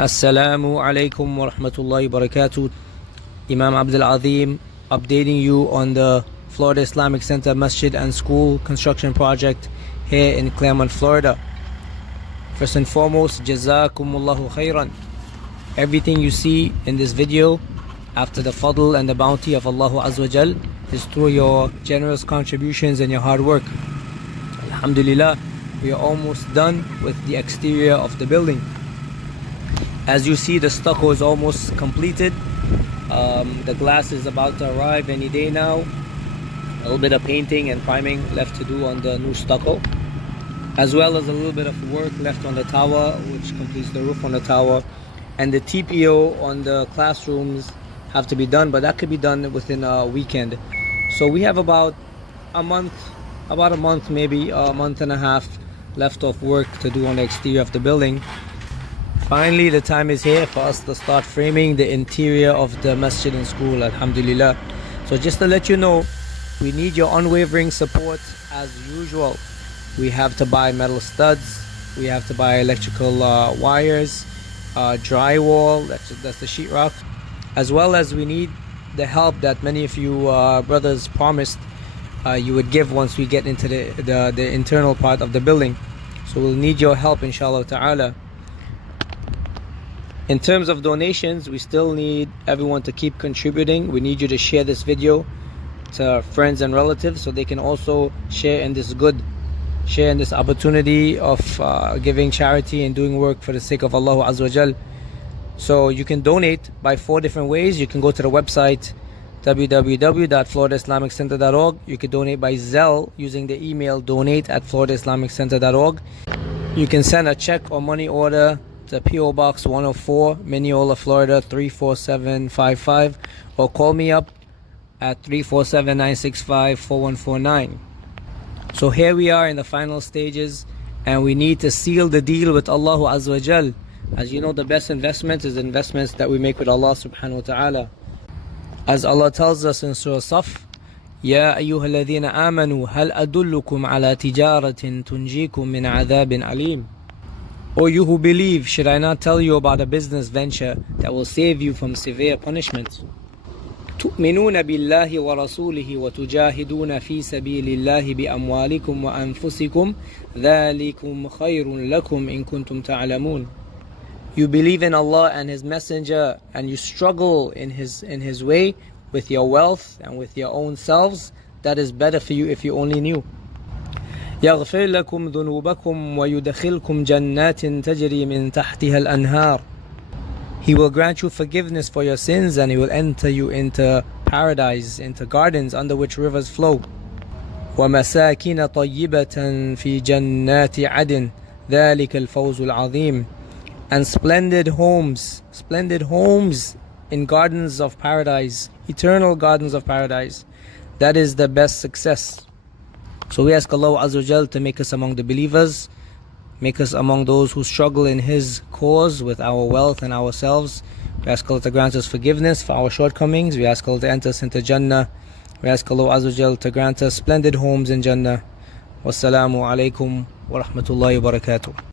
Assalamu alaikum wa rahmatullahi wa barakatuh. Imam Abdul Azim updating you on the Florida Islamic Center Masjid and School Construction project here in Claremont, Florida. First and foremost, Jazakumullahu khairan. Everything you see in this video after the fadl and the bounty of Allah Azza wa Jal is through your generous contributions and your hard work. Alhamdulillah, we are almost done with the exterior of the building. As you see, the stucco is almost completed. The glass is about to arrive any day now. A little bit of painting and priming left to do on the new stucco, as well as a little bit of work left on the tower, which completes the roof on the tower. And the TPO on the classrooms have to be done, but that could be done within a weekend. So we have about a month, maybe a month and a half left of work to do on the exterior of the building. Finally, the time is here for us to start framing the interior of the masjid and school, alhamdulillah. So just to let you know, we need your unwavering support as usual. We have to buy metal studs, we have to buy electrical wires, drywall, that's the sheetrock, as well as we need the help that many of you brothers promised you would give once we get into the internal part of the building. So we'll need your help, inshallah ta'ala. In terms of donations, we still need everyone to keep contributing. We need you to share this video to friends and relatives so they can also share in this opportunity of giving charity and doing work for the sake of Allah Azza wa Jal. So you can donate by 4 different ways. You can go to the website www.floridaislamiccenter.org. You can donate by Zelle using the email donate@floridaislamiccenter.org. You can send a check or money order to PO Box 104, Minneola, Florida 34755, or call me up at 347-965-4149. So here we are in the final stages, and we need to seal the deal with Allah Azza wa Jal. As you know, the best investment is investments that we make with Allah subhanahu wa ta'ala. As Allah tells us in Surah Saf, يا أيها الذين آمنوا هل أدلكم على تجارة تنجيكم من عذاب أليم. O you who believe, should I not tell you about a business venture that will save you from severe punishment? تؤمنون بالله ورسوله وتجاهدون في سبيل الله بأموالكم وأنفسكم ذلكم خير لكم إن كنتم تعلمون. You believe in Allah and His Messenger, and you struggle in His way with your wealth and with your own selves. That is better for you if you only knew. يغفر لكم ذنوبكم ويدخلكم جنات تجري من تحتها الأنهار. He will grant you forgiveness for your sins, and He will enter you into paradise, into gardens under which rivers flow. ومساكن طيبة في جنات عدن ذلك الفوز العظيم. And splendid homes in gardens of paradise, eternal gardens of paradise. That is the best success. So we ask Allah Azza wa Jal to make us among the believers, make us among those who struggle in His cause with our wealth and ourselves. We ask Allah to grant us forgiveness for our shortcomings. We ask Allah to enter us into Jannah. We ask Allah Azza wa Jal to grant us splendid homes in Jannah. Wassalamu alaikum wa rahmatullahi wa barakatuh.